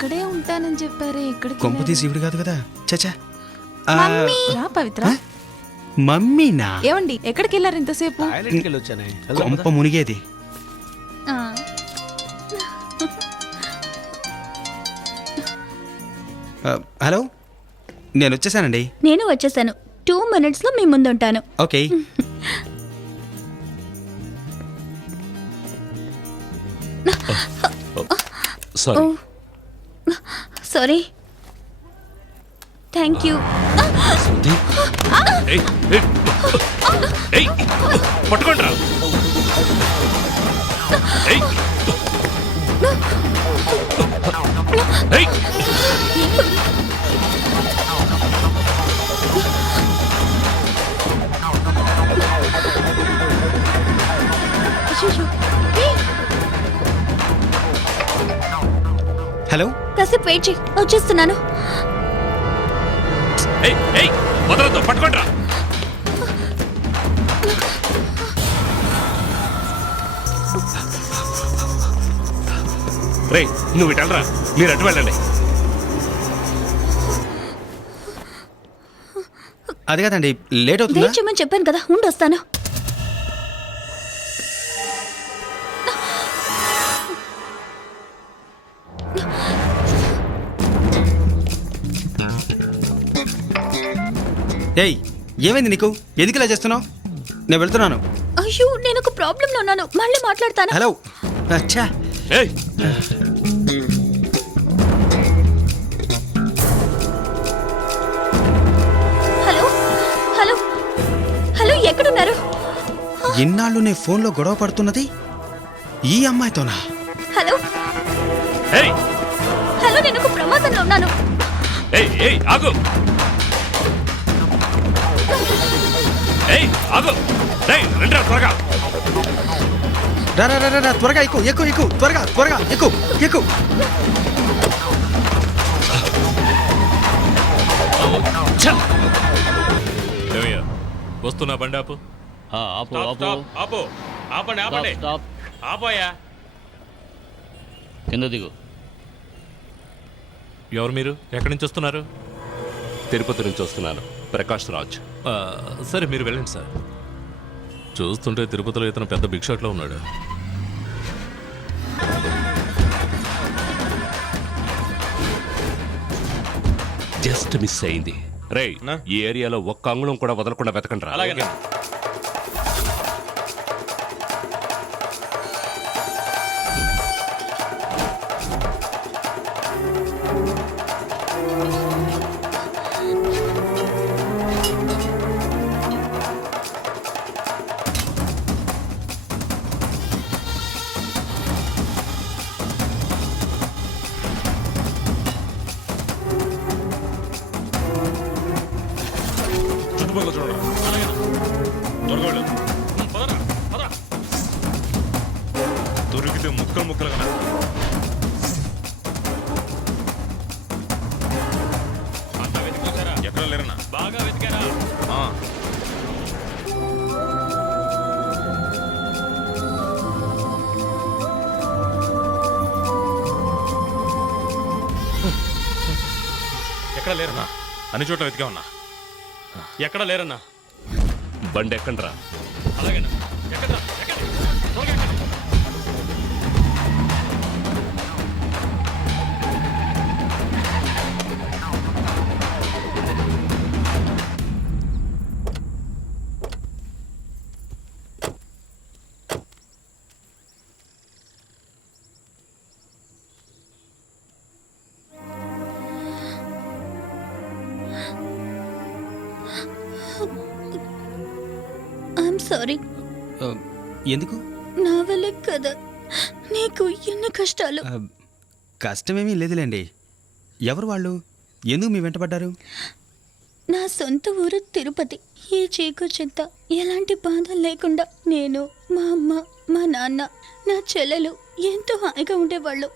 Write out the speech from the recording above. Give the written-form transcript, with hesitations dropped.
ఇక్కడే ఉంటానని చెప్పారే. ఎక్కడికి కొంప తీసి ఇవిడు కాదు కదా. చచ్చా రా పవిత్ర. మమ్మీనా? ఏమండి ఎక్కడికి వెళ్ళారు ఇంతసేపు? కొంప మునిగేది. ఆ. హలో, నేను వచ్చేసానండి. నేను వచ్చేసాను. 2 minutes లో మీ ముందుంటాను. ఓకే. సారీ. Thank you. పట్టుకోండిరా. హలో, కాసేపు వెయిట్ చేయి, వచ్చేస్తున్నాను. వదలొద్దు, పట్టుకోండిరా. రే, నువ్వు ఇటు వెళ్ళరా, మీరు అటు వెళ్ళండి. అది కాదండి, లేట్ అవుతుంది. వెయిట్ చేయమని చెప్పాను కదా, ఉండి వస్తాను. ఏయ్, ఏమైంది నీకు? ఎందుకు ఇలా చేస్తున్నావు? నేను వెళ్తున్నాను. అయ్యో, నేను ఒక ప్రాబ్లంలో ఉన్నాను, మళ్ళీ మాట్లాడతాను. హలో. అచ్చా. ఏయ్, హలో హలో హలో, ఎక్కడున్నారు? ఇన్నాళ్ళు నీ ఫోన్లో గొడవ పడుతున్నది ఈ అమ్మాయితోనా? హలో ఏయ్, హలో, నేను ఒక ప్రమాదంలో ఉన్నాను. ఏయ్, ఏయ్, ఆగు. ఏయ్, ఆగు. రేయ్, రండిరా త్వరగా. రా రా రా రా, త్వరగా ఎక్కు ఎక్కు ఎక్కు, త్వరగా త్వరగా ఎక్కు ఎక్కు. ఏమయ్యా, వస్తున్నా, బండి ఆపు. ఆపు స్టాప్, ఆపు స్టాప్, ఆపు. ఆపండి, ఆపండి. స్టాప్. ఆపోయా. కింద దిగు. ఎవరు మీరు? ఎక్కడి నుంచి వస్తున్నారు? తిరుపతి నుంచి వస్తున్నాను. ప్రకాష్ రాజ్. సరే, మీరు వెళ్ళండి సార్. చూస్తుంటే తిరుపతిలో ఇతను పెద్ద బిగ్ షాట్లో ఉన్నాడు. జస్ట్ మిస్ అయింది. రేయ్, ఈ ఏరియాలో ఒక్క అంగుళం కూడా వదలకుండా వెతకండి రా. అలాగే. చుట్టుపక్కల చూడరా. త్వరగా వెళ్ళు. పదరా, పదరా. దొరికితే ముక్కలు ముక్కలుగా. అంతా వెతికేశారా? ఎక్కడ లేరన్నా? బాగా వెతికారా? ఎక్కడ లేరన్నా? అన్ని చోట్ల వెతికామన్నా. ఎక్కడ లేరన్నా? బండి ఎక్కండి రా. అలాగేనా? ఎక్కడ్రా? ఎక్కండి. త్వరగా ఎక్కండి. I'm sorry. ఎందుకు? నా వల్లే కదా నీకు ఎన్ని కష్టాలు. కష్టమేమీ లేదులేండి. ఎవరు వాళ్ళు? ఎందుకు మీ వెంటబడ్డారు? నా సొంత ఊరు తిరుపతి. ఏ చీకు చింత ఎలాంటి బాధ లేకుండా నేను, మా అమ్మ, మా నాన్న, నా చెల్లెలు ఎంతో హాయిగా ఉండేవాళ్ళు.